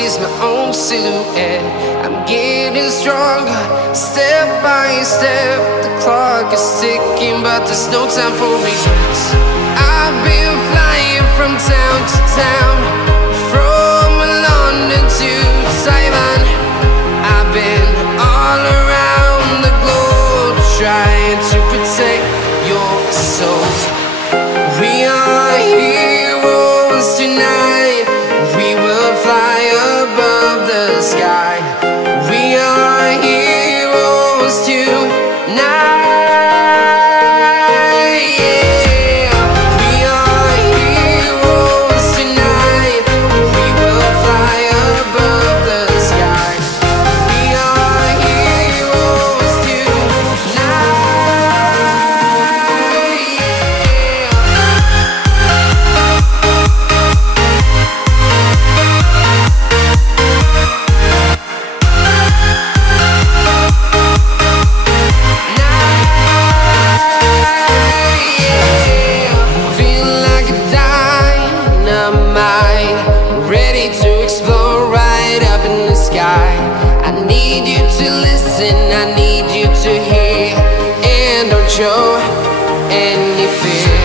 sees my own silhouette. I'm getting stronger, step by step. The clock is ticking, but there's no time for regrets. I've been flying from town to town, from London to Taiwan. I've been all around the globe, trying to protect your soul. We are heroes tonight. We will fly above the sky. We are heroes tonight. Yeah. We are heroes tonight. We will fly above the sky. We are heroes tonight. I need you to listen, I need you to hear, and don't show any fear.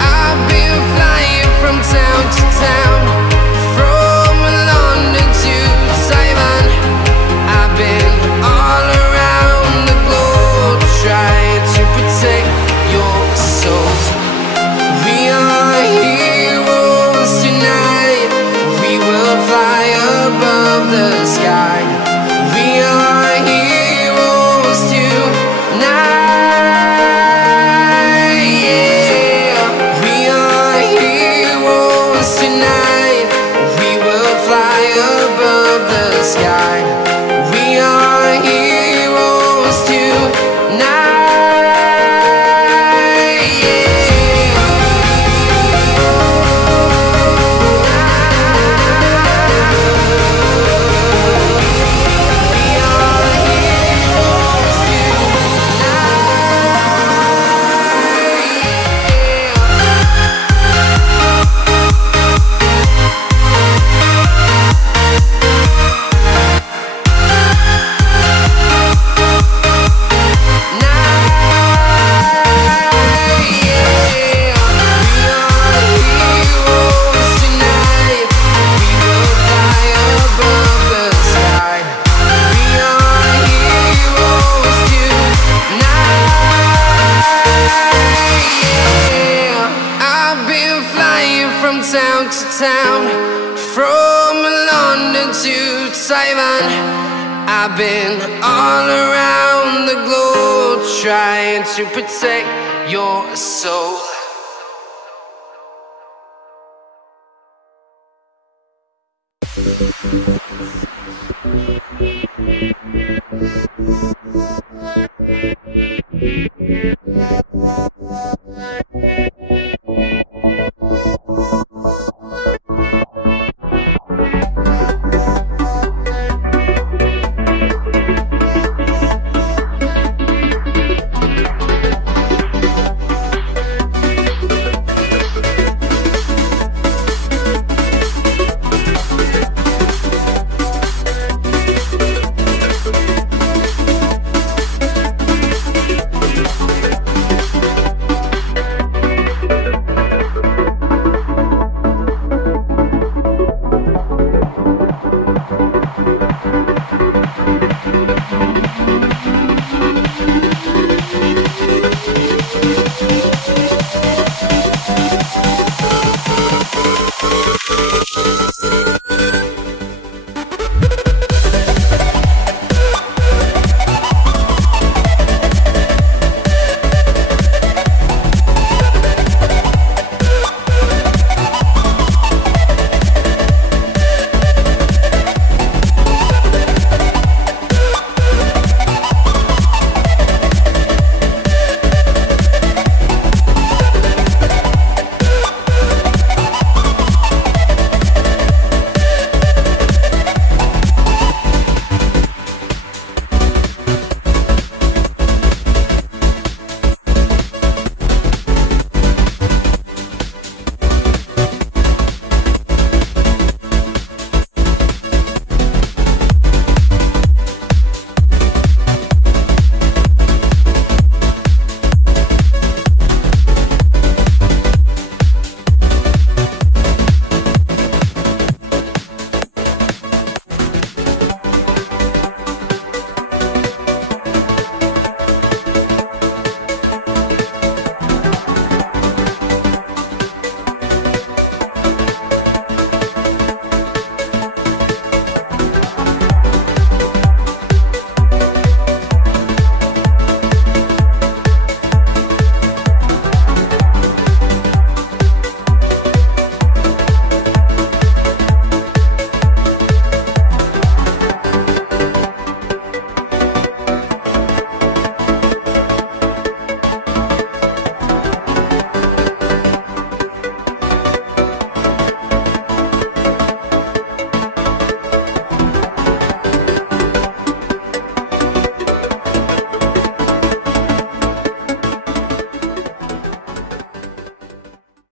I've been flying from town to town, from London to Taiwan. I've been all around the globe, trying to protect your soul. We are heroes tonight. We will fly above the sky. We are heroes tonight. Yeah. We are heroes tonight. We will fly above the sky. We are heroes tonight. Yeah. From town to town, from London to Taiwan. I've been all around the globe, trying to protect your soul.